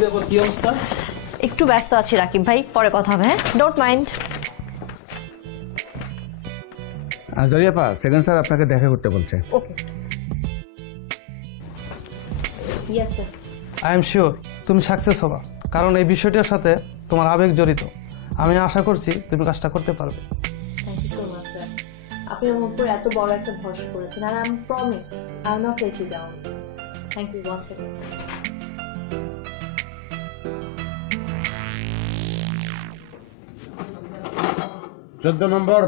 কি অবস্থা? একটু ব্যস্ত আছি রাকিব ভাই, পরে কথা হবে। হ্যাঁ, ডোন্ট মাইন্ড। জরিয়াপা, সেকেন্ড স্যার আপনাকে দেখা করতে বলছে। Okay. Yes sir. I am sure তুমি সাকসেস হবা, কারণ এই বিষয়টার সাথে তোমার আবেগ জড়িত। আমি আশা করছি তুমি কাজটা করতে পারবে। Thank you so much sir. আপনি আমার উপর এত বড় একটা ভরসা করেছেন, আর I am promise I will not let you down. Thank you once again. 14 number.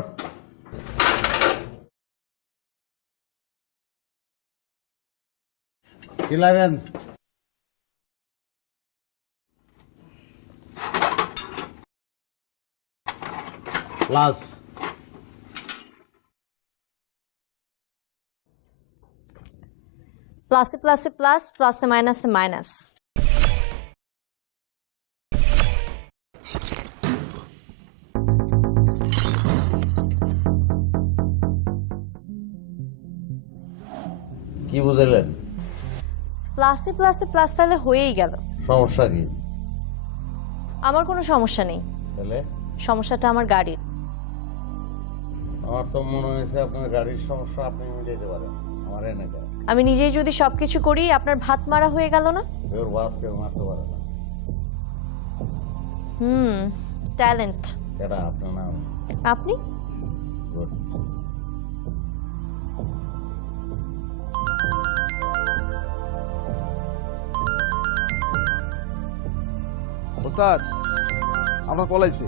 Clearance. Plus. প্লাসে প্লাসে প্লাস, প্লাসে মাইনাসে মাইনাস। কি বুঝলেন? প্লাসে প্লাসে প্লাস তাহলে হয়েই গেল। সমস্যা কি? আমার কোনো সমস্যা নেই, তাহলে সমস্যাটা আমার গাড়ির। আমার তো মনে হয়েছে আপনার গাড়ির সমস্যা আপনি মিটাইতে পারেন, আমার এনে কেন? আমি নিজেই যদি সবকিছু করি, আপনার ভাত মারা হয়ে গেল না? কেউ বাপ কেউ মারতে পারে না। ট্যালেন্ট। এটা আপনার নাম? আপনি? Good. ওস্তাদ, আমরা পলাইছি।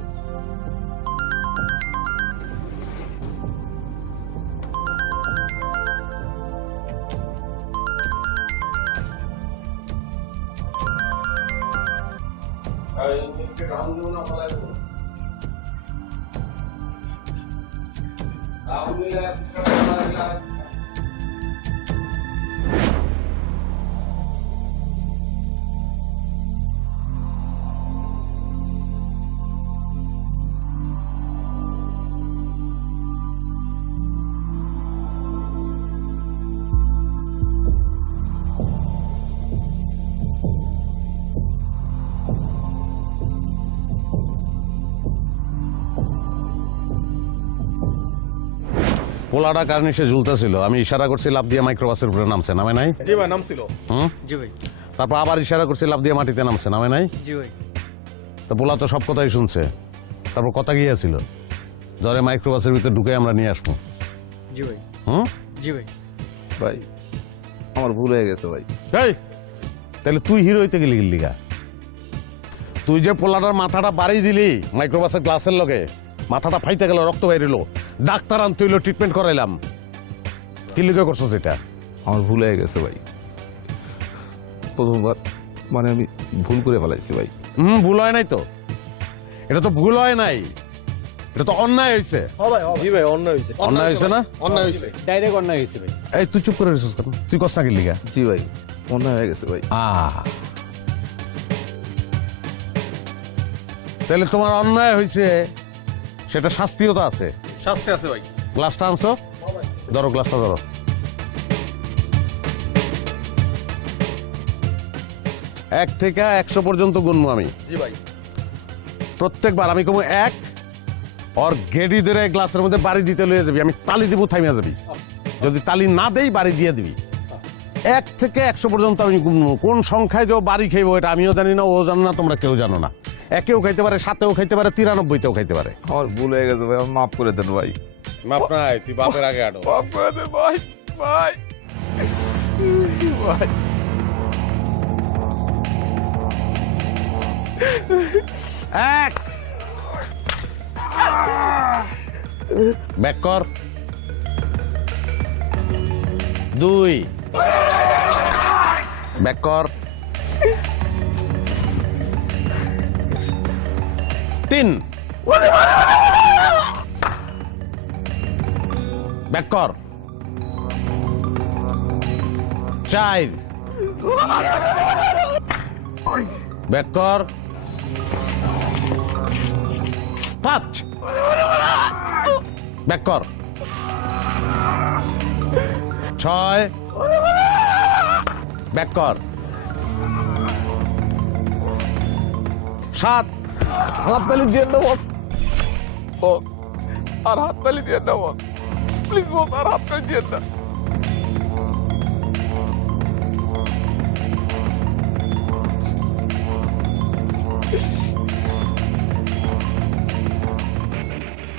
পোলাটা কারণে সে ঝুলতেছিল, আমি ইশারা করছি লাফ দিয়ে মাইক্রোবাসের উপরে নামছে, নামে নাই? জি ভাই, নামছিল। জি ভাই। তারপর আবার ইশারা করছি লাফ দিয়ে মাটিতে নামছে, নামে নাই? জি ভাই। তো পোলা তো সব কথাই শুনছে, তারপর কথা গিয়েছিল ধরে মাইক্রোবাসের ভিতরে ঢুকে আমরা নিয়ে আসবো। জি ভাই। জি ভাই। ভাই, আমার ভুল হয়ে গেছে ভাই। এই তাহলে তুই হিরো হইতে গেলি গিল্লিগা? তুই যে পোলাটার মাথাটা বাড়ি দিলি মাইক্রোবাসের গ্লাসের লগে, মাথাটা ফাইতে গেল, রক্ত বাইরিল, ডাক্তার আনতে হইলো, ট্রিটমেন্ট করাইলাম, কি লিগে করছো সেটা? আমার ভুল হয়ে গেছে ভাই, প্রথমবার মানে আমি ভুল করে ফেলাইছি ভাই। ভুল হয় নাই তো, এটা তো ভুল হয় নাই, এটা তো অন্যায় হয়েছে। জি ভাই, অন্যায় হয়েছে। অন্যায় হয়েছে না? অন্যায় হয়েছে, ডাইরেক্ট অন্যায় হয়েছে ভাই। এই তুই চুপ করে রেছিস কেন? তুই কষ্ট না গিল্লিগা? জি ভাই, অন্যায় হয়ে গেছে ভাই। তাহলে তোমার অন্যায় হয়েছে, সেটা শাস্তিও তো আছে। শাস্তি আছে ভাই। গ্লাসটা আনছো, ধরো গ্লাসটা ধরো। 1 থেকে 100 পর্যন্ত গুনবো আমি। জি ভাই। প্রত্যেকবার আমি কমু 1, ওর গেডি ধরে গ্লাসের মধ্যে বাড়ি দিতে লইয়া যাবি, আমি তালি দিব, থামিয়া যাবি। যদি তালি না দেই বাড়ি দিয়ে দিবি। 1 থেকে 100 পর্যন্ত আমি গুনবো। কোন সংখ্যায় যে বাড়ি খাইবো এটা আমিও জানি না, ও জানো না, তোমরা কেউ জানো না। 1-এও খাইতে পারে, 7-এও খাইতে পারে, 93-তেও খাইতে পারে। আমার ভুল হয়ে গেছে ভাই, আমার মাফ করে দেন ভাই। মাপ নাই, তুই বাপের আগে আটো। মাফ করে দেন ভাই। ভাই ভাই, 1 ব্যাক কর, 2 ব্যাক কর, 3 ব্যাক কর, 4 ব্যাক কর, 5 ব্যাক কর, 6 ব্যাক কর, 7 হাততালি দিয়ে না বস বস আর হাততালি দিয়ে না বস প্লিজ বস আর হাততালি দিয়ে না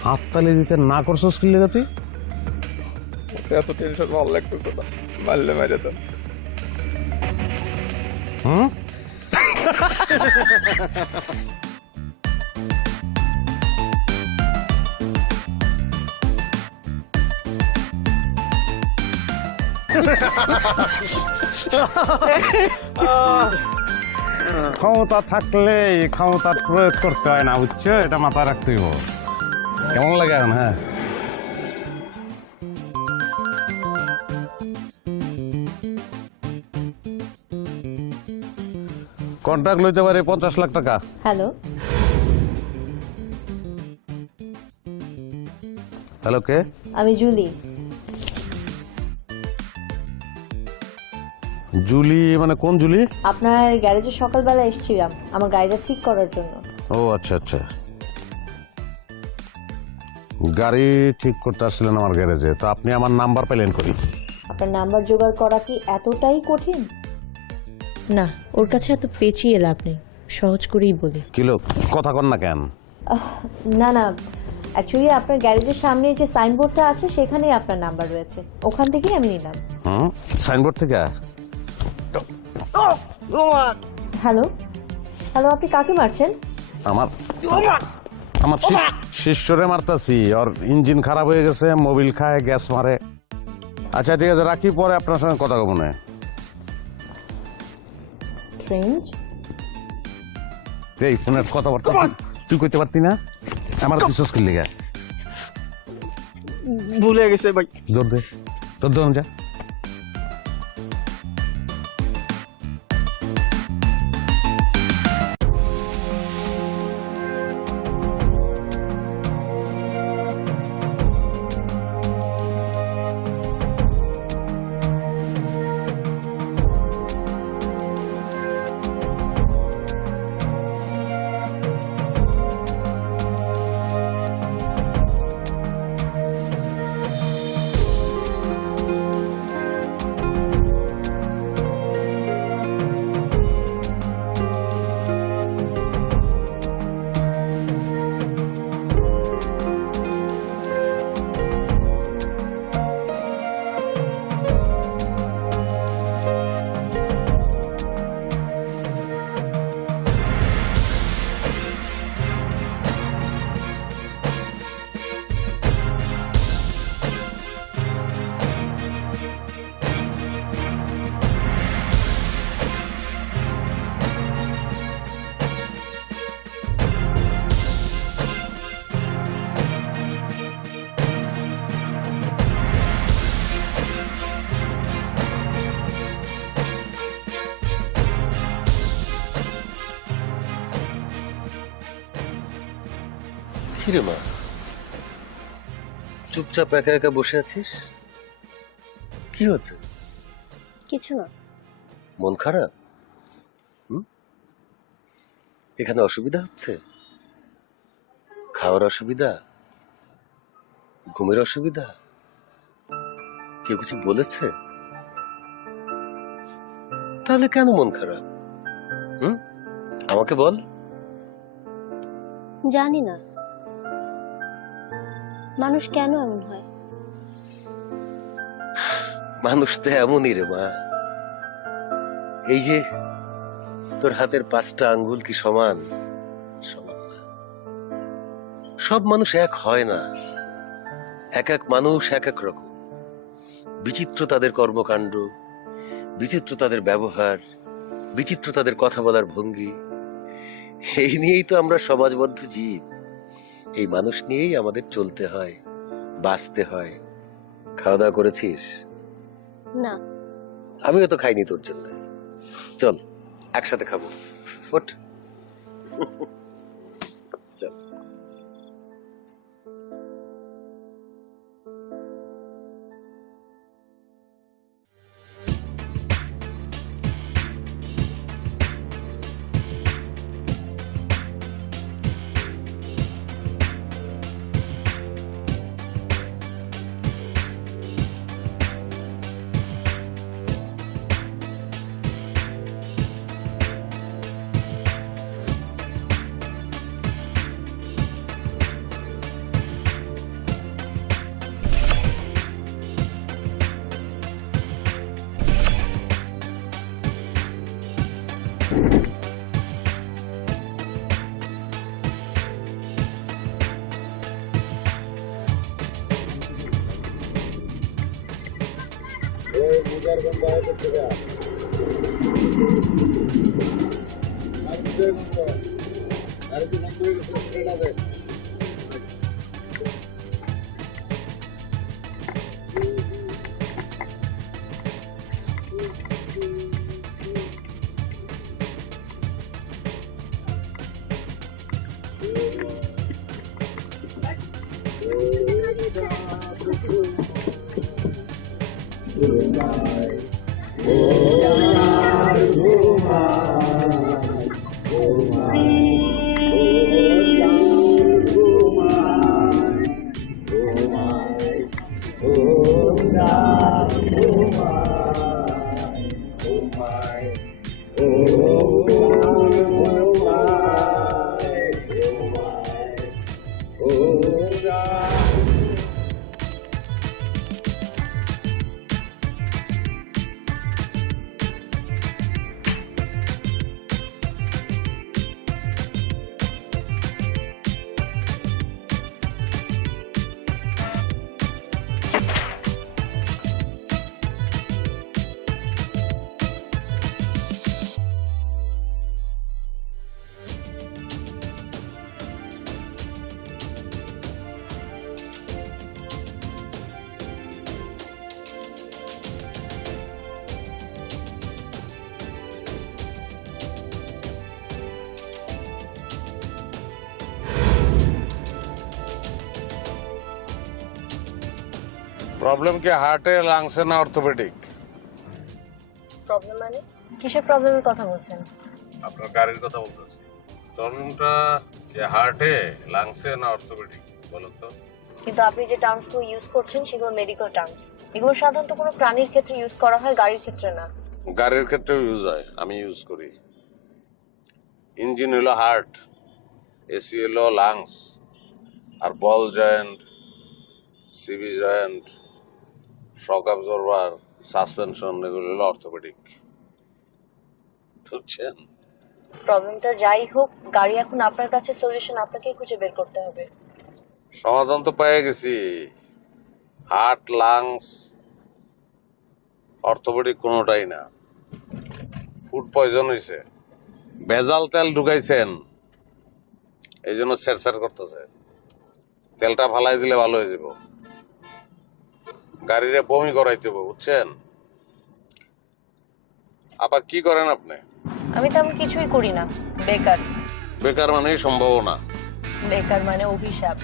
হাততালি দিতে না করছস কি লেগে তুই? এত টেনশন ভালো লাগতেছে না মারলে মারে তো হুম? ক্ষমতা থাকলে ক্ষমতার প্রয়োগ করতে হয় না, বুঝছো? এটা মাথায় রাখতে হইব। কেমন লাগে এখন? হ্যাঁ, কন্ট্রাক্ট লইতে পারে 50 লাখ টাকা। হ্যালো, হ্যালো, কে? আমি জুলি। জুলি মানে কোন জুলি? আপনার গ্যারেজে সকালবেলা এসেছিলাম আমার গাড়িটা ঠিক করার জন্য। ও আচ্ছা আচ্ছা, গাড়ি ঠিক করতে আসছিলেন আমার গ্যারেজে, তো আপনি আমার নাম্বার পেলেন করি? আপনার নাম্বার জোগাড় করা কি এতটাই কঠিন? না, ওর কাছে এত পেঁচিয়ে লাভ নেই, সহজ করেই বলি। কি লোক, কথা কন না কেন? না না, অ্যাকচুয়ালি আপনার গ্যারেজের সামনে যে সাইনবোর্ডটা আছে সেখানেই আপনার নাম্বার রয়েছে, ওখান থেকেই আমি নিলাম। হুম, সাইনবোর্ড থেকে? হ্যালো হ্যালো, আপনি কাকে মারছেন? আমার আমার শিষ্যরে মারতাছি, ওর ইঞ্জিন খারাপ হয়ে গেছে, মোবিল খায়, গ্যাস মারে। আচ্ছা ঠিক আছে, রাখি, পরে আপনার সঙ্গে কথা বলবো না। স্ট্রেঞ্জ। এই ফোনের কথাবার্তা তুই কইতে পারতি না? আমার কিছু স্কিল লেগে ভুলে গেছে ভাই জোর দে, তোর দোন যা। কিরে মা, চুপচাপ একা একা বসে আছিস? কি হচ্ছে? কিছু না। মন খারাপ? এখানে অসুবিধা হচ্ছে? খাওয়ার অসুবিধা, ঘুমের অসুবিধা? কেউ কিছু বলেছে? তাহলে কেন মন খারাপ? আমাকে বল। জানি না মানুষ কেন এমন হয়। মানুষ তো এমনই রে মা। এই যে তোর হাতের 5টা আঙ্গুল কি সমান? সমান না। সব মানুষ এক হয় না, এক এক মানুষ এক এক রকম। বিচিত্র তাদের কর্মকাণ্ড, বিচিত্র তাদের ব্যবহার, বিচিত্র তাদের কথা বলার ভঙ্গি। এই নিয়েই তো আমরা সমাজবদ্ধ জীব। এই মানুষ নিয়েই আমাদের চলতে হয়, বাঁচতে হয়। খাওয়া দাওয়া করেছিস? না। আমিও তো খাইনি তোর জন্য। চল একসাথে খাবো, ওঠ। চল। প্রবলেম কি হার্টে, লাংসে না অর্থোপেডিক? প্রবলেম মানে কিসের প্রবলেমের কথা বলছেন? আপনার গাড়ির কথা বলতেছি। প্রবলেমটা কি হার্টে, লাংসে না অর্থোপেডিক বলুন তো? কিন্তু আপনি যে টার্মসগুলো ইউজ করছেন সেগুলো মেডিকেল টার্মস। এগুলো সাধারণত কোনো প্রাণীর ক্ষেত্রে ইউজ করা হয়, গাড়ির ক্ষেত্রে না। গাড়ির ক্ষেত্রেও ইউজ হয়, আমি ইউজ করি। ইঞ্জিন হলো হার্ট, এসি হলো লাংস, আর ball joint, CV joint, shock absorber, suspension, এগুলো হলো অর্থোপেডিক। বুঝছেন? প্রবলেমটা যাই হোক, গাড়ি এখন আপনার কাছে, সলিউশন আপনাকেই খুঁজে বের করতে হবে। সমাধান তো পেয়ে গেছি। হার্ট, লাংস, অর্থোপেডিক কোনোটাই না। ফুড পয়জন হয়েছে, ভেজাল তেল ঢুকাইছেন, এই জন্য সেরসার করতেছে। তেলটা ফালাই দিলে ভালো হয়ে যাব। গাড়িরে বমি করাইতে হবে, বুঝছেন? আবার কি করেন আপনি? আমি তেমন কিছুই করি না, বেকার। বেকার মানেই সম্ভাবনা। বেকার মানে অভিশাপ।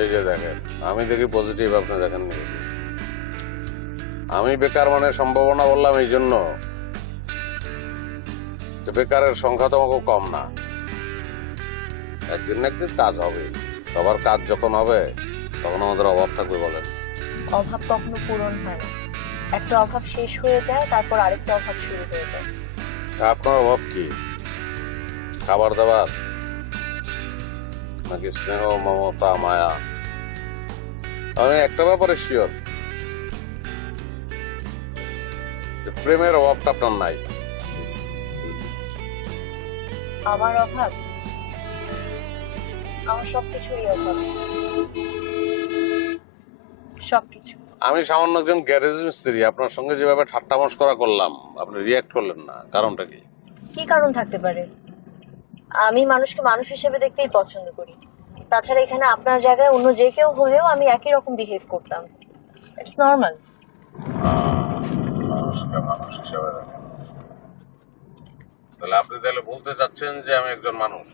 এই যে দেখেন, আমি দেখি পজিটিভ, আপনি দেখেন নেগেটিভ। আমি বেকার মানে সম্ভাবনা বললাম এই জন্য যে বেকারের সংখ্যা তো আমাকে কম না। একদিন না একদিন কাজ হবে। সবার কাজ যখন হবে তখন আমাদের অভাব থাকবে বলেন? অভাব কখনো পূরণ হয় না। একটা অভাব শেষ হয়ে যায়, তারপর আরেকটা অভাব শুরু হয়ে যায়। আপনার অভাব কি? খাবার দাবার নাকি স্নেহ, মমতা, মায়া? আমি একটা ব্যাপারে শিওর, প্রেমের অভাবটা আপনার নাই। আমার অভাব? আমার সবকিছুরই অভাব, সবকিছু। আমি সামান্য একজন গ্যারেজ মিস্ত্রি, আপনার সঙ্গে যেভাবে ঠাট্টা মশকরা করলাম আপনি রিয়াক্ট করলেন না, কারণটা কি? কি কারণ থাকতে পারে? আমি মানুষকে মানুষ হিসেবে দেখতেই পছন্দ করি। তাছাড়া এখানে আপনার জায়গায় অন্য যে কেউ হলেও আমি একই রকম বিহেভ করতাম। It's normal. মানুষকে মানুষ হিসেবে দেখেন, তাহলে আপনি তাহলে বলতে চাচ্ছেন যে আমি একজন মানুষ?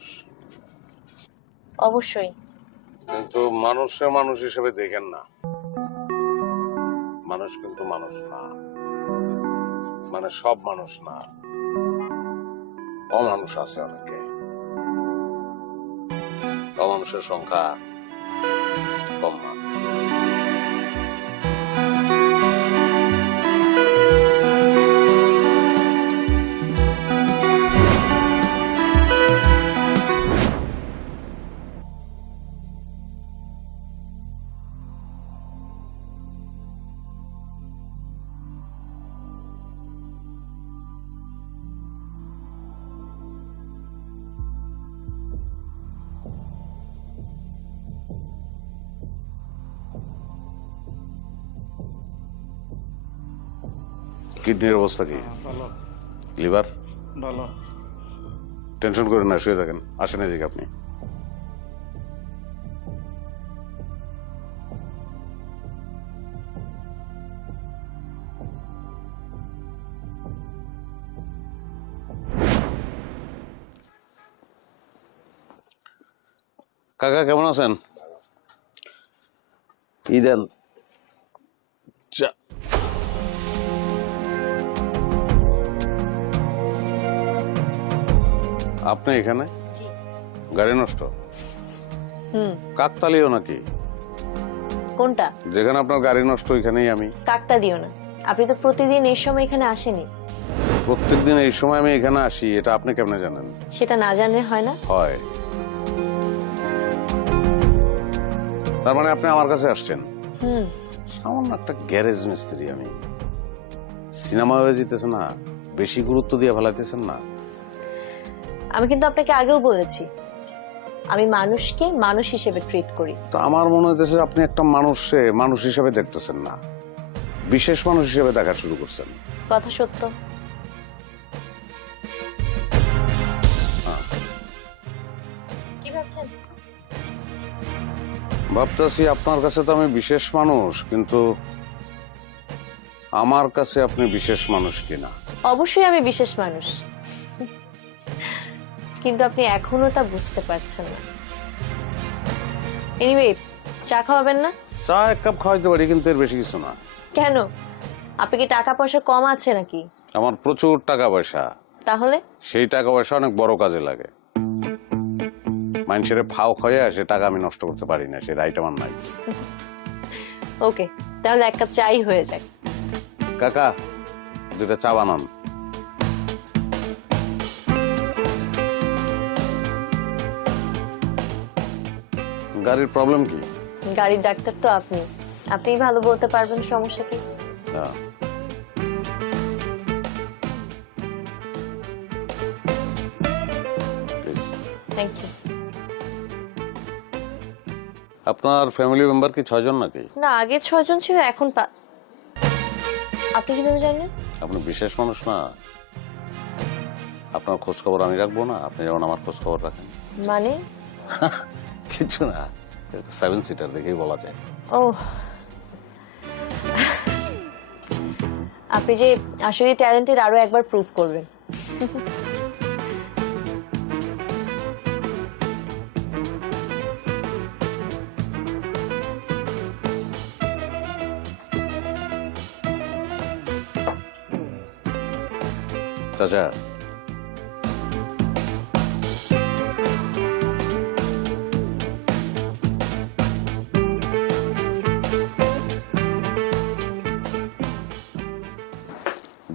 অবশ্যই। কিন্তু মানুষে মানুষ হিসেবে দেখেন না। মানুষ কিন্তু মানুষ না, মানে সব মানুষ না, অমানুষ আছে অনেকে। অমানুষের সংখ্যা কম না। কিডনির অবস্থা কি? লিভার? ভালো। টেনশন করেন না, শুয়ে থাকেন। আসেন এদিকে আপনি। কাকা কেমন আছেন? ঈদেন আপনি এখানে? গাড়ি নষ্ট? কাকতালিও নাকি? কোনটা? যেখানে আপনার গাড়ি নষ্ট ওইখানেই আমি। কাকতা দিও না, আপনি তো প্রতিদিন এই সময় এখানে আসেনি। প্রত্যেকদিন এই সময় আমি এখানে আসি, এটা আপনি কেমনে জানেন? সেটা না জানলে হয় না। হয়। তার মানে আপনি আমার কাছে আসছেন? সামান্য একটা গ্যারেজ মিস্ত্রি আমি। সিনেমা হয়ে যেতেছে না, বেশি গুরুত্ব দিয়ে ফেলাইতেছেন না। আমি কিন্তু আপনাকে আগেও বলেছি আমি মানুষকে মানুষ হিসেবে ট্রিট করি। তো আমার মনে হইতেছে আপনি একটা মানুষে মানুষ হিসেবে দেখতেছেন না, বিশেষ মানুষ হিসেবে দেখা শুরু করছেন। কথা সত্য। কি ভাবছেন? ভাবতেছি আপনার কাছে তো আমি বিশেষ মানুষ, কিন্তু আমার কাছে আপনি বিশেষ মানুষ কিনা। অবশ্যই আমি বিশেষ মানুষ, কিন্তু আপনি এখনো তা বুঝতে পারছেন না। এনিওয়ে, চা খাওয়াবেন না? চা এক কাপ খাওয়াইতে পারি, কিন্তু এর বেশি কিছু না। কেন? আপনি কি টাকা পয়সা কম আছে নাকি? আমার প্রচুর টাকা পয়সা। তাহলে? সেই টাকা পয়সা অনেক বড় কাজে লাগে। মানুষের ফাও খাইয়া সে টাকা আমি নষ্ট করতে পারি না, সে রাইট আমার নাই। ওকে, তাহলে এক কাপ চাই হয়ে যাক। কাকা, দুটা চা বানান। গাড়ির প্রবলেম কি? গাড়ির ডাক্তার তো আপনি, আপনিই ভালো বলতে পারবেন সমস্যা কি। Thank you. আপনার ফ্যামিলি মেম্বার কি 6 জন নাকি? না, আগে 6 জন ছিল, এখন আপনি কিভাবে জানলেন? আপনি বিশেষ মানুষ না, আপনার খোঁজ খবর আমি রাখবো না? আপনি যেমন আমার খোঁজ খবর রাখেন। মানে? কিছু না, 7 সিটার দেখেই বলা যায়। ও, আপনি যে আসলে ট্যালেন্টেড আরো একবার প্রুফ করবেন। চাচা,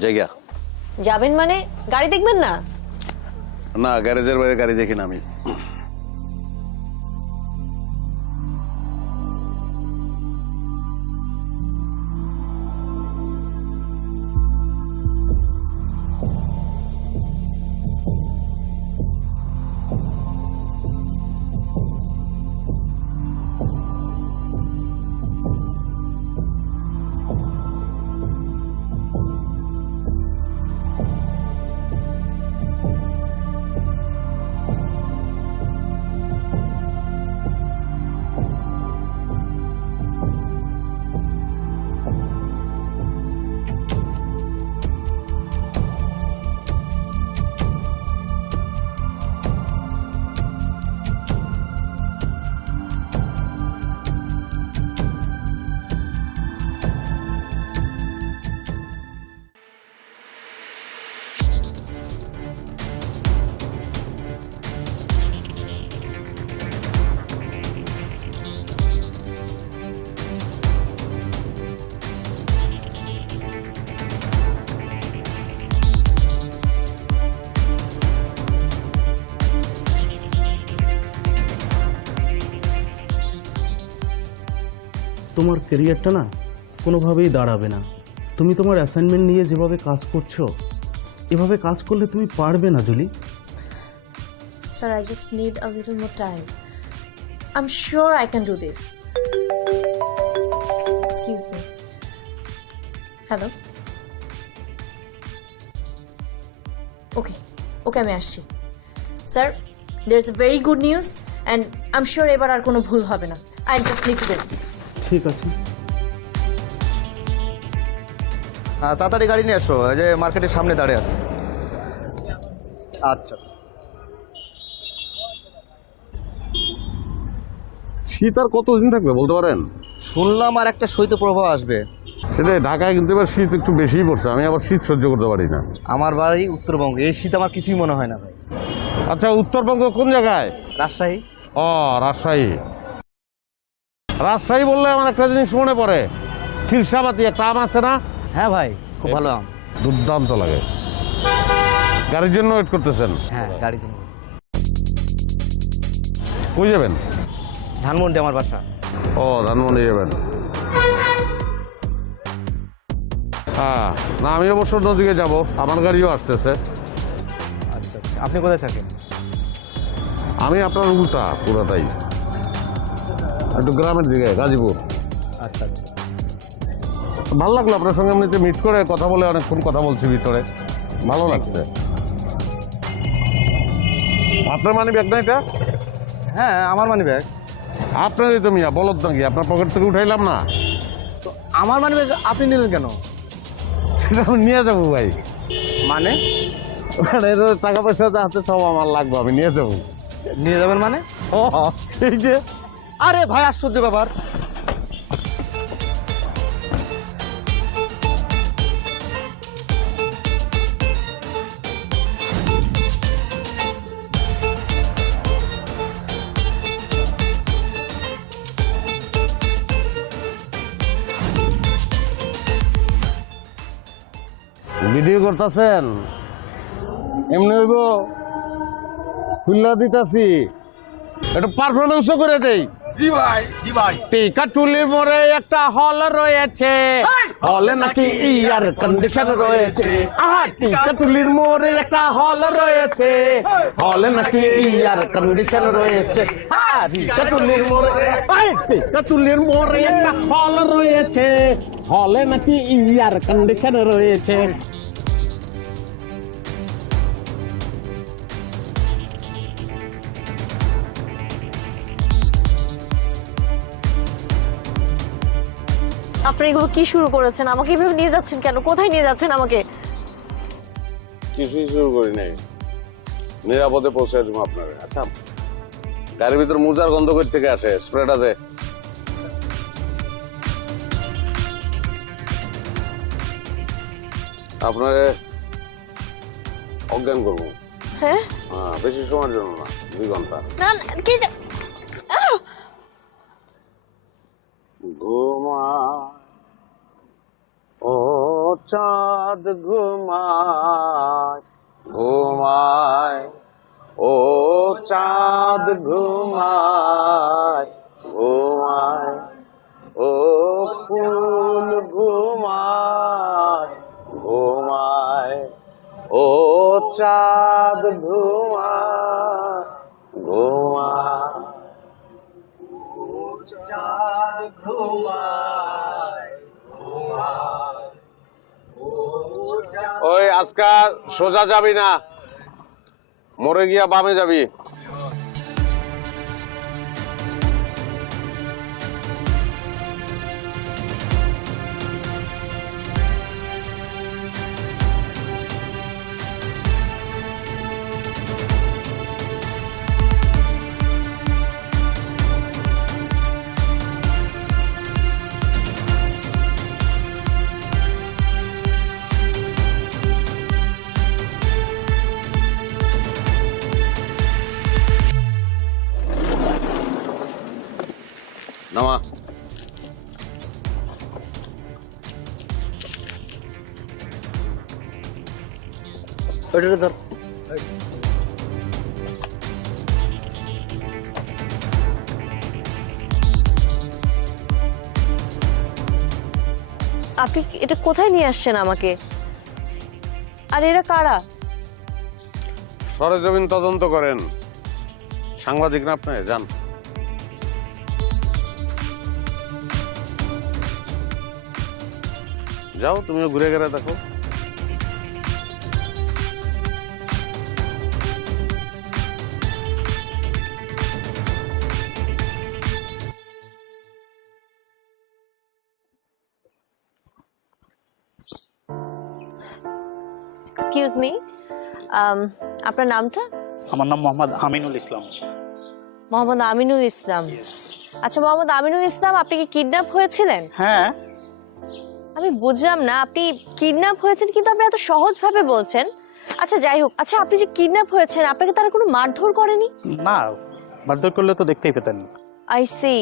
জায়গা যাবেন মানে গাড়ি দেখবেন না? না, গ্যারেজের বাইরে গাড়ি দেখি না আমি। তোমার ক্যারিয়ারটা না কোনোভাবেই দাঁড়াবে না। তুমি তোমার অ্যাসাইনমেন্ট নিয়ে যেভাবে কাজ করছো, এভাবে কাজ করলে তুমি পারবে না Julie. Sir, I just need a little more time. I'm sure I can do this. Excuse me. Hello? ওকে ওকে আমি আসছি sir there is a very good news and I am sure এবার আর কোনো ভুল হবে না আই জাস্ট লিভ দেম ঠিক আছে। তাড়াতাড়ি গাড়ি নিয়ে আসো, এই যে মার্কেটের সামনে দাঁড়িয়ে আছে। আচ্ছা শীত আর কতদিন থাকবে বলতে পারেন? শুনলাম আর একটা শৈত্যপ্রবাহ আসবে। সেটাই, ঢাকায় কিন্তু এবার শীত একটু বেশিই পড়ছে, আমি আবার শীত সহ্য করতে পারি না। আমার বাড়ি উত্তরবঙ্গে, এই শীত আমার কিছুই মনে হয় না ভাই। আচ্ছা, উত্তরবঙ্গ কোন জায়গায়? রাজশাহী। ও রাজশাহী। রাজশাহী বললে আমার একটা জিনিস মনে পড়ে, খিলসাবাতি একটা আম আছে না? হ্যাঁ ভাই, খুব ভালো আম। দুর্দান্ত লাগে। গাড়ির জন্য ওয়েট করতেছেন? হ্যাঁ, গাড়ির জন্য। কই যাবেন? ধানমন্ডি আমার বাসা। ও ধানমন্ডি যাবেন। হ্যাঁ, না আমি অবশ্য নদীকে যাব, আমার গাড়িও আসতেছে। আচ্ছা, আপনি কোথায় থাকেন? আমি আপনার উল্টা পুরাটাই, একটু গ্রামের দিকে, গাজীপুর। আচ্ছা, ভালো লাগলো আপনার সঙ্গে এমনিতে মিট করে কথা বলে, অনেকক্ষণ কথা বলছি ভিতরে, ভালো লাগছে। আপনার মানি ব্যাগ না এটা? হ্যাঁ আমার মানি ব্যাগ। আপনারই তো মিয়া, বলদ নাকি? আপনার পকেট থেকে উঠাইলাম না? তো আমার মানি ব্যাগ আপনি নিলেন কেন? সেটা আমি নিয়ে যাবো ভাই। মানে? টাকা পয়সা হাতে সব আমার লাগবে, আমি নিয়ে যাবো। নিয়ে যাবেন মানে? ও এই যে, আরে ভাই আশ্চর্য ব্যাপার। ভিডিও করতেছেন? এমনি হইব, খুল্লা দিতাছি, একটু পারফরমেন্সও করে দেই। জি ভাই, জি ভাই। টিকাটুলির মোড়ে একটা হল রয়েছে, হলে নাকি ইয়ার কন্ডিশন রয়েছে। আহা, টিকাটুলির মোড়ে একটা হল রয়েছে, হলে নাকি ইয়ার কন্ডিশন রয়েছে। টিকাটুলির মোড়ে, টিকাটুলির মোড়ে একটা হল রয়েছে, হলে নাকি ইয়ার কন্ডিশন রয়েছে। আপনি এগুলো কি শুরু করেছেন? আমাকে এভাবে নিয়ে যাচ্ছেন কেন? কোথায় নিয়ে যাচ্ছেন আমাকে? কিছুই শুরু করি নাই, নিরাপদে পৌঁছে দেবো আপনার। আচ্ছা, গাড়ির ভিতর মুজার গন্ধ কই থেকে আসে? স্প্রেটা দে। আপনারে অজ্ঞান করবো। হ্যাঁ, বেশি সময়ের জন্য না, 2 ঘন্টা। না কি ঘুমায় ও চাঁদ ঘুমায়, ঘুমায় ও চাঁদ ঘুমায়, ঘুমায় ও ফুল ঘুমায়, ঘুমায় ও চাঁদ ঘুমায়, ঘুমায় চাঁদ ঘুমায়, ঘুমায়। ওই আজকা সোজা যাবি না, মরে গিয়া বামে যাবি। নামা। ওইটা ধর। আপনি এটা কোথায় নিয়ে আসছেন আমাকে? আর এরা কারা? সরেজমিন তদন্ত করেন, সাংবাদিক না আপনি? যান। যাও, তুমিও ঘুরে ঘুরে দেখো। এক্সকিউজ মি, আপনার নামটা? আমার নাম মোহাম্মদ আমিনুল ইসলাম। মোহাম্মদ আমিনুল ইসলাম। আচ্ছা মোহাম্মদ আমিনুল ইসলাম, আপনি কি কিডন্যাপ হয়েছিলেন? হ্যাঁ। আমি বুঝলাম না, আপনি কিডন্যাপ হয়েছেন কিন্তু আপনি এত সহজভাবে বলছেন। আচ্ছা যাই হোক, আচ্ছা আপনি যে কিডন্যাপ হয়েছেন আপনাকে তারা কোনো মারধর করেনি? না, মারধর করলে তো দেখতেই পেতেন। I see.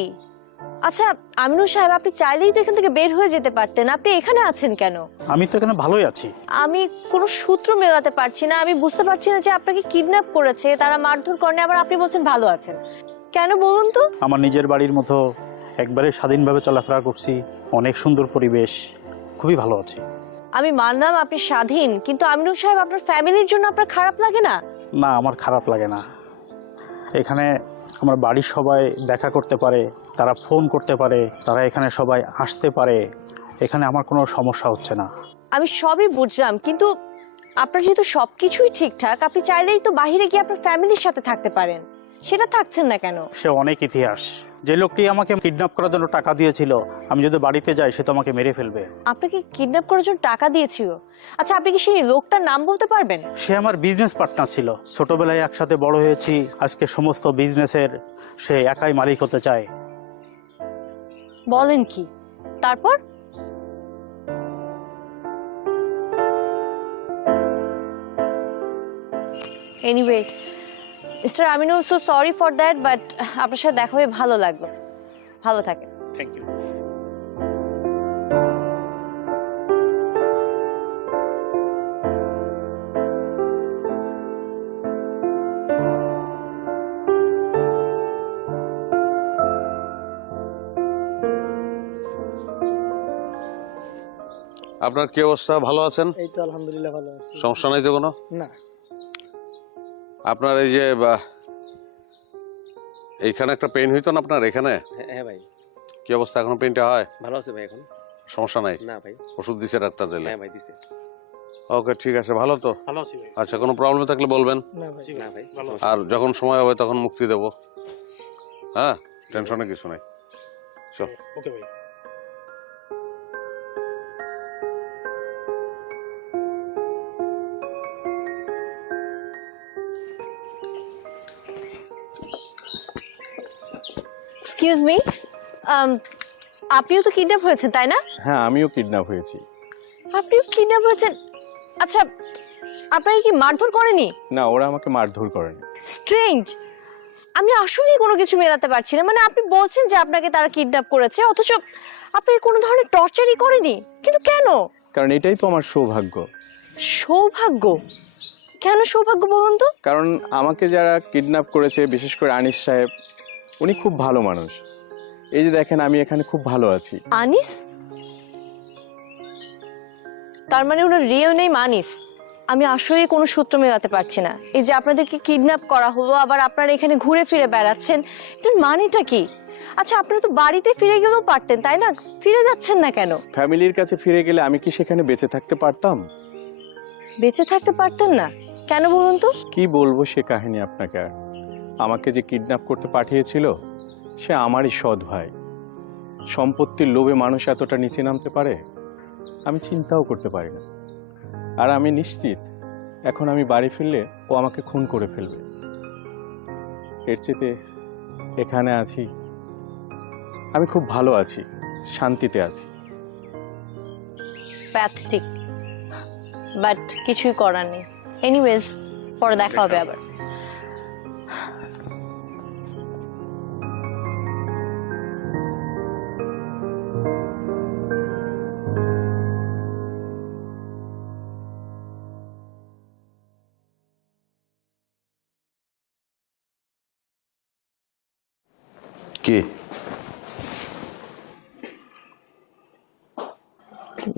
আচ্ছা আমিনুল সাহেব, আপনি চাইলেই তো এখান থেকে বের হয়ে যেতে পারতেন, আপনি এখানে আছেন কেন? আমি তো এখানে ভালোই আছি। আমি কোনো সূত্র মেলাতে পারছি না, আমি বুঝতে পারছি না যে আপনাকে কিডন্যাপ করেছে, তারা মারধর করেনি, আবার আপনি বলছেন ভালো আছেন কেন বলুন তো? আমার নিজের বাড়ির মতো একবারে স্বাধীনভাবে চলাফেরা করছি, অনেক সুন্দর পরিবেশ, খুবই ভালো আছি। আমি মানলাম আপনি স্বাধীন, কিন্তু আমিনুল সাহেব আপনার ফ্যামিলির জন্য আপনার খারাপ লাগে না? না, আমার খারাপ লাগে না। এখানে আমার বাড়ির সবাই দেখা করতে পারে, তারা ফোন করতে পারে, তারা এখানে সবাই আসতে পারে, এখানে আমার কোনো সমস্যা হচ্ছে না। আমি সবই বুঝলাম, কিন্তু আপনার যেহেতু সবকিছুই ঠিকঠাক, আপনি চাইলেই তো বাইরে গিয়ে আপনার ফ্যামিলির সাথে থাকতে পারেন, সেটা থাকছেন না কেন? সে অনেক ইতিহাস। যে লোকটি আমাকে কিডন্যাপ করার জন্য টাকা দিয়েছিল, আমি যদি বাড়িতে যাই সে তো আমাকে মেরে ফেলবে। আপনাকে কিডন্যাপ করার জন্য টাকা দিয়েছিল? আচ্ছা আপনি কি সেই লোকটার নাম বলতে পারবেন? সে আমার বিজনেস পার্টনার ছিল, ছোটবেলায় একসাথে বড় হয়েছি, আজকে সমস্ত বিজনেসের সে একাই মালিক হতে চায়। বলেন কি? তারপর? Anyway mister Aminul, so sorry for that, but আপনার সাথে দেখা হয়ে ভালো লাগলো। ভালো থাকেন। Thank you. আপনার কি অবস্থা? ভালো আছেন? এই তো আলহামদুলিল্লাহ ভালো আছি। সমস্যা নাই তো কোনো? না। আপনার এই যে এইখানে একটা পেইন হইতো না আপনার এখানে? হ্যাঁ ভাই। কি অবস্থা এখন? পেইনটা হয়? ভালো আছে ভাই এখন। সমস্যা নাই? না ভাই। ওষুধ দিছে ডাক্তার দিলে? হ্যাঁ ভাই দিছে। ওকে ঠিক আছে, ভালো তো? ভালো আছি ভাই। আচ্ছা, কোনো প্রবলেম থাকলে বলবেন। না ভাই। না ভাই ভালো আছি। আর যখন সময় হবে তখন মুক্তি দেব। হ্যাঁ, টেনশনে কিছু নাই। চল। ওকে ভাই। এক্সকিউজ মি, আপনিও তো কিডন্যাপ হয়েছেন তাই না? হ্যাঁ, আমিও কিডন্যাপ হয়েছি। আপনিও কিডন্যাপ হয়েছেন? আচ্ছা আপনাকে কি মারধর করেনি? না, ওরা আমাকে মারধর করেনি। স্ট্রেঞ্জ, আমি আসলেই কোনো কিছু মেলাতে পারছি না। মানে আপনি বলছেন যে আপনাকে তারা কিডন্যাপ করেছে, অথচ আপনাকে কোনো ধরনের টর্চারই করেনি, কিন্তু কেন? কারণ এটাই তো আমার সৌভাগ্য। সৌভাগ্য? কেন সৌভাগ্য বলুন তো? কারণ আমাকে যারা কিডন্যাপ করেছে, বিশেষ করে আনিস সাহেব, উনি খুব ভালো মানুষ। এই যে দেখেন, আমি এখানে খুব ভালো আছি। আনিস? তার মানে ওনার রিয়েল নেম আনিস? আমি আসলে কোনো সূত্র মেলাতে পারছি না। এই যে আপনাদেরকে কিডন্যাপ করা হলো, আবার আপনারা এখানে ঘুরে ফিরে বেড়াচ্ছেন, এটার মানেটা কি? আচ্ছা আপনারা তো বাড়িতে ফিরে গেলেও পারতেন তাই না? ফিরে যাচ্ছেন না কেন? ফ্যামিলির কাছে ফিরে গেলে আমি কি সেখানে বেঁচে থাকতে পারতাম? বেঁচে থাকতে পারতেন না কেন বলুন তো? কি বলবো সে কাহিনী আপনাকে। আর আমাকে যে কিডন্যাপ করতে পাঠিয়েছিল সে আমারই সৎ ভাই। সম্পত্তির লোভে মানুষ এতটা নিচে নামতে পারে আমি চিন্তাও করতে পারি না। আর আমি নিশ্চিত এখন আমি বাড়ি ফিরলে ও আমাকে খুন করে ফেলবে। এর চেয়ে এখানে আছি, আমি খুব ভালো আছি, শান্তিতে আছি। প্যাথেটিক, বাট কিছুই করার নেই। এনিওয়েজ, পরে দেখা হবে আবার। কি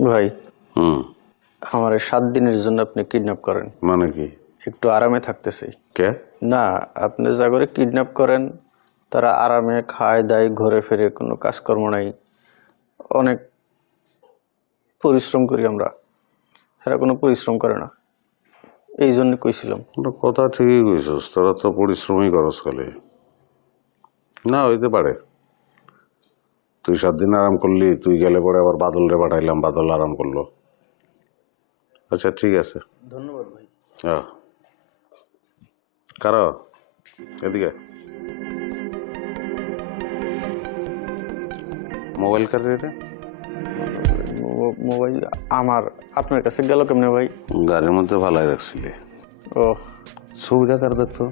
ভাই, আমার 7 দিনের জন্য আপনি কিডন্যাপ করেন। মানে কি? একটু আরামে থাকতেছি। কে? না, আপনি যা করে কিডন্যাপ করেন তারা আরামে খায় দায়, ঘুরে ফিরে, কোনো কাজকর্ম নাই, অনেক পরিশ্রম করি আমরা, এরা কোনো পরিশ্রম করে না, এই জন্য কইছিলাম। কথা ঠিকই কইছস, তোরা তো পরিশ্রমই করস খালি। না হইতে পারে, তুই 7 দিন আরাম করলি, তুই গেলে পরে আবার বাদল রে পাঠাইলাম, বাদল আরাম করলো, আচ্ছা ঠিক আছে। ধন্যবাদ ভাই। কারো এদিকে মোবাইল কার রে? মোবাইল আমার আপনার কাছে গেল কেমনে ভাই? গাড়ির মধ্যে ভালাই রাখছিলে। ও ছবিটা কার দেখতো?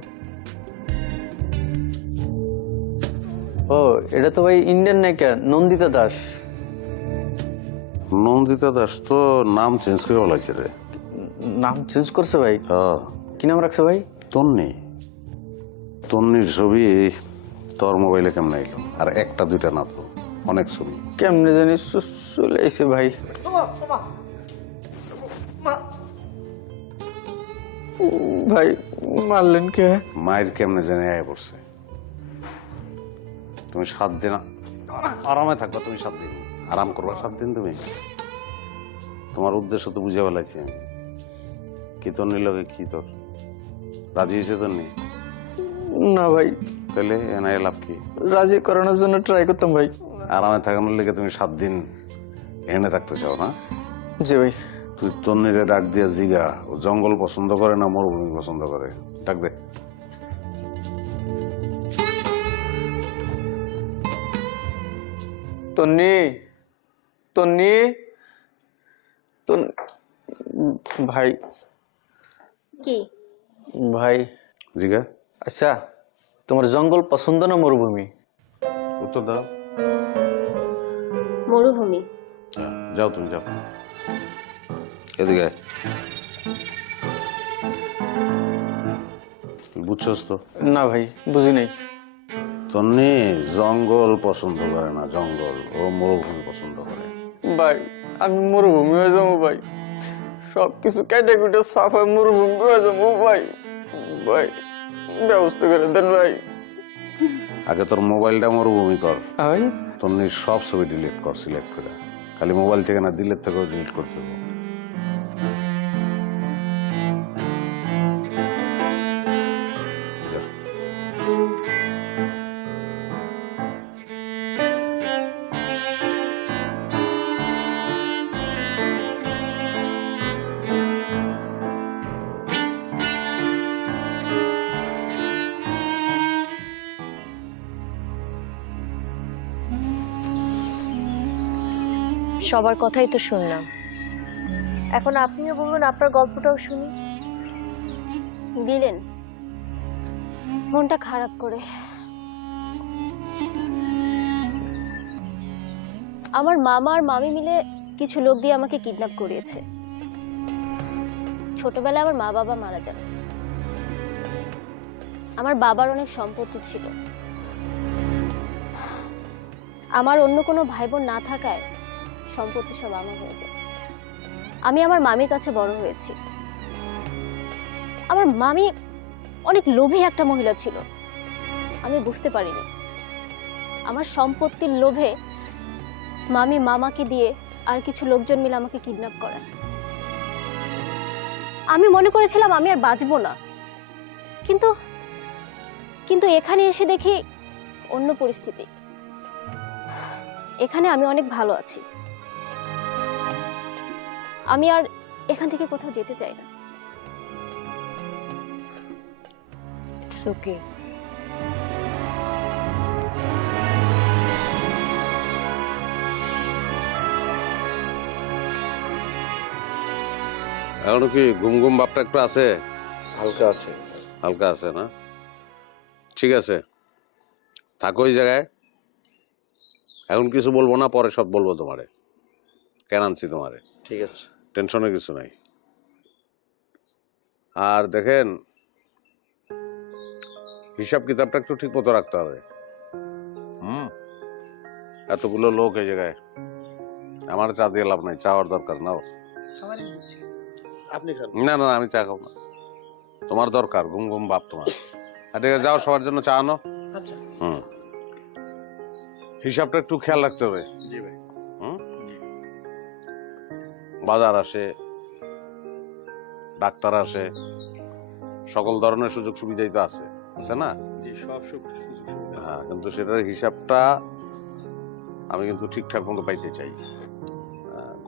ও এটা তো ভাই ইন্ডিয়ান নায়িকা নন্দিতা দাস। নন্দিতা দাস তো নাম চেঞ্জ করে বলাইছে রে। নাম চেঞ্জ করছে ভাই? কি নাম রাখছে ভাই? তন্নি। তন্নির ছবি তোর মোবাইলে কেমন এলো? আর একটা দুইটা না তো, অনেক ছবি। কেমনে জানি চলে এসে ভাই। ভাই মারলেন কে? মায়ের কেমনে জানি আয় পড়ছে। তুমি 7 দিন আরামে থাকবা, তুমি 7 দিন আরাম করবা। 7 দিন তুমি, তোমার উদ্দেশ্য তো বুঝে ফেলাইছি আমি। কি তোর নিলকে কি তোর রাজি হয়েছে তোর নি? না ভাই। তাহলে এনাই লাভ কি? রাজি করানোর জন্য ট্রাই করতাম ভাই। আরামে থাকানোর লেগে তুমি 7 দিন এনে থাকতে চাও না? জি ভাই। তুই তন্নিরে ডাক দিয়া জিগা ও জঙ্গল পছন্দ করে না মরুভূমি পছন্দ করে? ডাক দে। তন্নি, তন্নি, ভাই। কি ভাই? জিগা। আচ্ছা তোমার জঙ্গল পছন্দ না মরুভূমি? উত্তর দাও। মরুভূমি। যাও তুমি যাও, এদিকে বুঝছস তো? না ভাই বুঝি নাই। তন্নি জঙ্গল পছন্দ করে না, জঙ্গল। ও মরুভূমি পছন্দ করে। ভাই আমি মরুভূমি হয়ে যাবো ভাই, সবকিছু কেটে কুটে সাফা মরুভূমি হয়ে যাবো ভাই। ভাই ব্যবস্থা করে দেন ভাই। আগে তোর মোবাইলটা মরুভূমি কর। ভাই তন্নির সব ছবি ডিলিট কর, সিলেক্ট করে। খালি মোবাইল থেকে না, দিলের থেকেও ডিলিট করতে হবে। সবার কথাই তো শুনলাম, এখন আপনিও বলুন, আপনার গল্পটাও শুনি। দিলেন মনটা খারাপ করে। আমার মামা আর মামি মিলে কিছু লোক দিয়ে আমাকে কিডন্যাপ করিয়েছে। ছোটবেলায় আমার মা বাবা মারা যান। আমার বাবার অনেক সম্পত্তি ছিল। আমার অন্য কোনো ভাই বোন না থাকায় সম্পত্তি সব আমার হয়ে যায়। আমি আমার মামির কাছে বড় হয়েছি। আমার মামি অনেক লোভী একটা মহিলা ছিল। আমি বুঝতে পারিনি আমার সম্পত্তির লোভে মামি মামাকে দিয়ে আর কিছু লোকজন মিলে আমাকে কিডন্যাপ করায়। আমি মনে করেছিলাম আমি আর বাঁচবো না, কিন্তু কিন্তু এখানে এসে দেখি অন্য পরিস্থিতি। এখানে আমি অনেক ভালো আছি। আমি আর এখান থেকে কোথাও যেতে চাই না। It's okay. এখনো কি ঘুম ঘুম ভাবটা একটু আছে? হালকা আছে। হালকা আছে না? ঠিক আছে, থাকো ওই জায়গায়। এখন কিছু বলবো না, পরে সব বলবো তোমারে। কেন আনছি তোমারে? ঠিক আছে, টেনশনের কিছু নাই। আর দেখেন, হিসাব কিতাবটা একটু ঠিক মতো রাখতে হবে। এতগুলো লোক এই জায়গায়, আমার চা দিয়ে লাভ নাই, চাওয়ার দরকার নাও। আপনি খান। না না, আমি চা খাবো না। তোমার দরকার, ঘুম ঘুম ভাব তোমার। ঠিক আছে, যাও সবার জন্য চা আনো। আচ্ছা। হিসাবটা একটু খেয়াল রাখতে হবে। জি ভাই। বাজার আসে, ডাক্তার আসে, সকল ধরনের সুযোগ সুবিধাই তো আছে, আছে না? সব সুযোগ সুবিধা। হ্যাঁ, কিন্তু সেটার হিসাবটা আমি কিন্তু ঠিকঠাক মতো পাইতে চাই।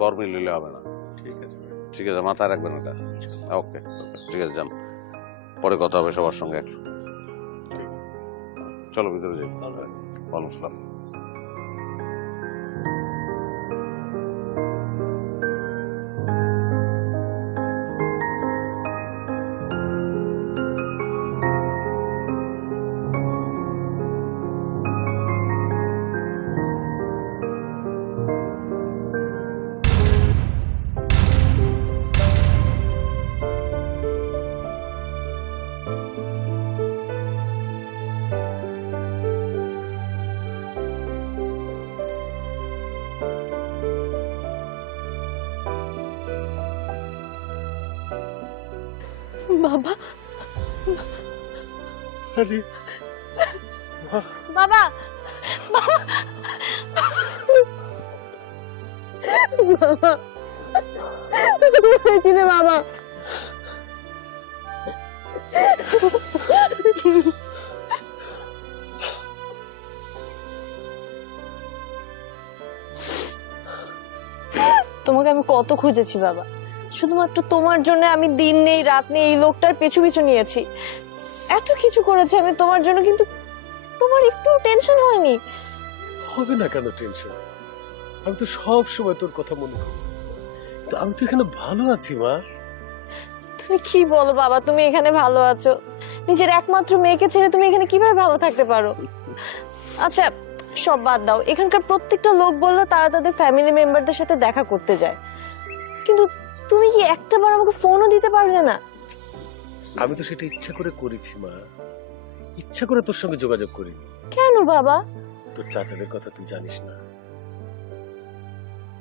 গরমিল হইলে হবে না। ঠিক আছে ভাই। ঠিক আছে, মাথায় রাখবেন ওটা। ওকে ওকে, ঠিক আছে, যান, পরে কথা হবে সবার সঙ্গে। চলো ভিতরে যাই। ওয়ালাইকুম আসসালাম। বাবা, আরে বাবা, বাবা, হয়েছিল বাবা। তোমাকে আমি কত খুঁজেছি বাবা, শুধুমাত্র তোমার জন্য আমি দিন নেই রাত নেই এই লোকটার পিছু পিছু নিয়েছি, এত কিছু করেছি আমি তোমার জন্য, কিন্তু তোমার একটু টেনশন হয়নি? হবে না কেন টেনশন? আমি তো সব সময় তোর কথা মনে করি, কিন্তু আমি তো এখানে ভালো আছি মা। তুমি কি বলো বাবা, তুমি এখানে ভালো আছো? নিজের একমাত্র মেয়েকে ছেড়ে তুমি এখানে কিভাবে ভালো থাকতে পারো? আচ্ছা সব বাদ দাও, এখানকার প্রত্যেকটা লোক বললো তারা তাদের ফ্যামিলি মেম্বারদের সাথে দেখা করতে যায়, কিন্তু তুমি কি একটা বার আমাকে ফোনও দিতে পারলে না? আমি তো সেটা ইচ্ছা করে করেছি মা, ইচ্ছা করে তোর সঙ্গে যোগাযোগ করিনি। কেন বাবা? তোর চাচাদের কথা তুই জানিস না,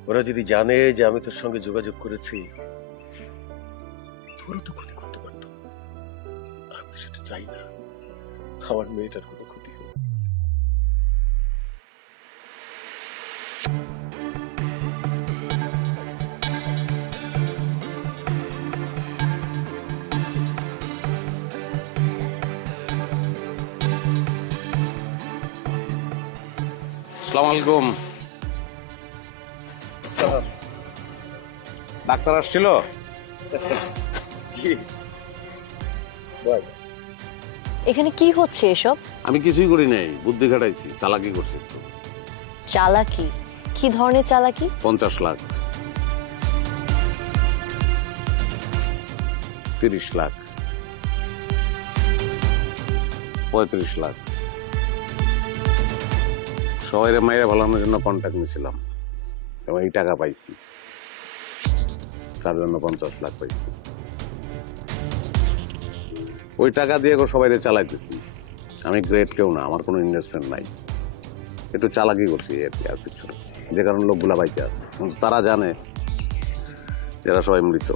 ওরা যদি জানে যে আমি তোর সঙ্গে যোগাযোগ করেছি তোরও তো ক্ষতি করতে পারতো। আমি তো সেটা চাই না, আমার মেয়েটার কোনো ক্ষতি হোক। আসসালামু আলাইকুম। ডাক্তার আসছিল? এখানে কি হচ্ছে এসব? আমি কিছুই করি নাই, বুদ্ধি খাটাইছি, চালাকি করছি একটু। চালাকি? কি ধরনের চালাকি? 50 লাখ, 30 লাখ, 35 লাখ, সবাই মাইরে ভালানোর জন্য কন্ট্যাক্ট নিয়েছিলাম এবং এই টাকা পাইছি, তার জন্য 50 লাখ পাইছি। ওই টাকা দিয়ে সবাই চালাইতেছি। আমি গ্রেট কেউ না, আমার কোনো ইনভেস্টমেন্ট নাই, একটু চালাকি করছি আর কিছু না, যে কারণে লোকগুলা বাইতে আছে, কিন্তু তারা জানে যারা সবাই মৃত।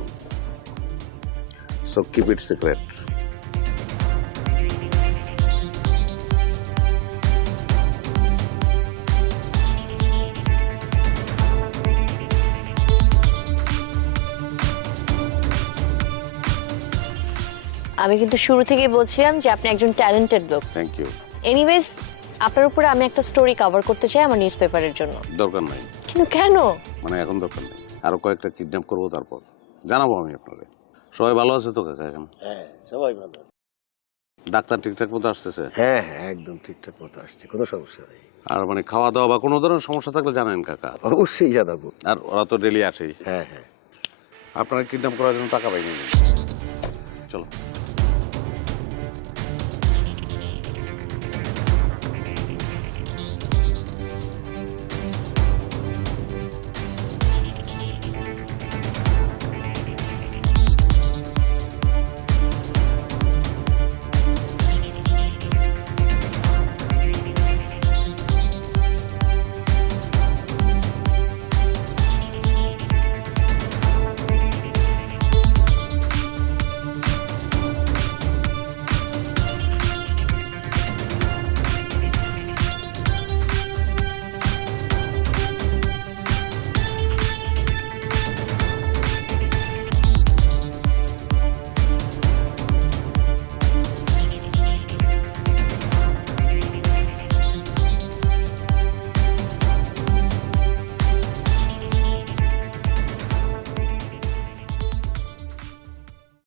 So keep it secret. আমি কিন্তু শুরু থেকেই বলছিলাম যে আপনি একজন ট্যালেন্টেড লোক। Thank you. এনিওয়েজ আপনার উপরে আমি একটা স্টোরি কভার করতে চাই আমার নিউজ পেপারের জন্য। দরকার নাই। কিন্তু কেন? মানে এখন দরকার নেই, আরো কয়েকটা কিডন্যাপ করবো, তারপর জানাবো আমি আপনাকে। সবাই ভালো আছে তো কাকা? এখন হ্যাঁ সবাই ভালো। ডাক্তার ঠিকঠাক মতো আসতেছে? হ্যাঁ হ্যাঁ একদম ঠিকঠাক মতো আসছে, কোনো সমস্যা নেই। আর মানে খাওয়া দাওয়া বা কোনো ধরনের সমস্যা থাকলে জানেন কাকা? অবশ্যই জানাবো। আর ওরা তো ডেলি আসেই। হ্যাঁ হ্যাঁ। আপনারা কিডন্যাপ করার জন্য টাকা পাইনি। চলো।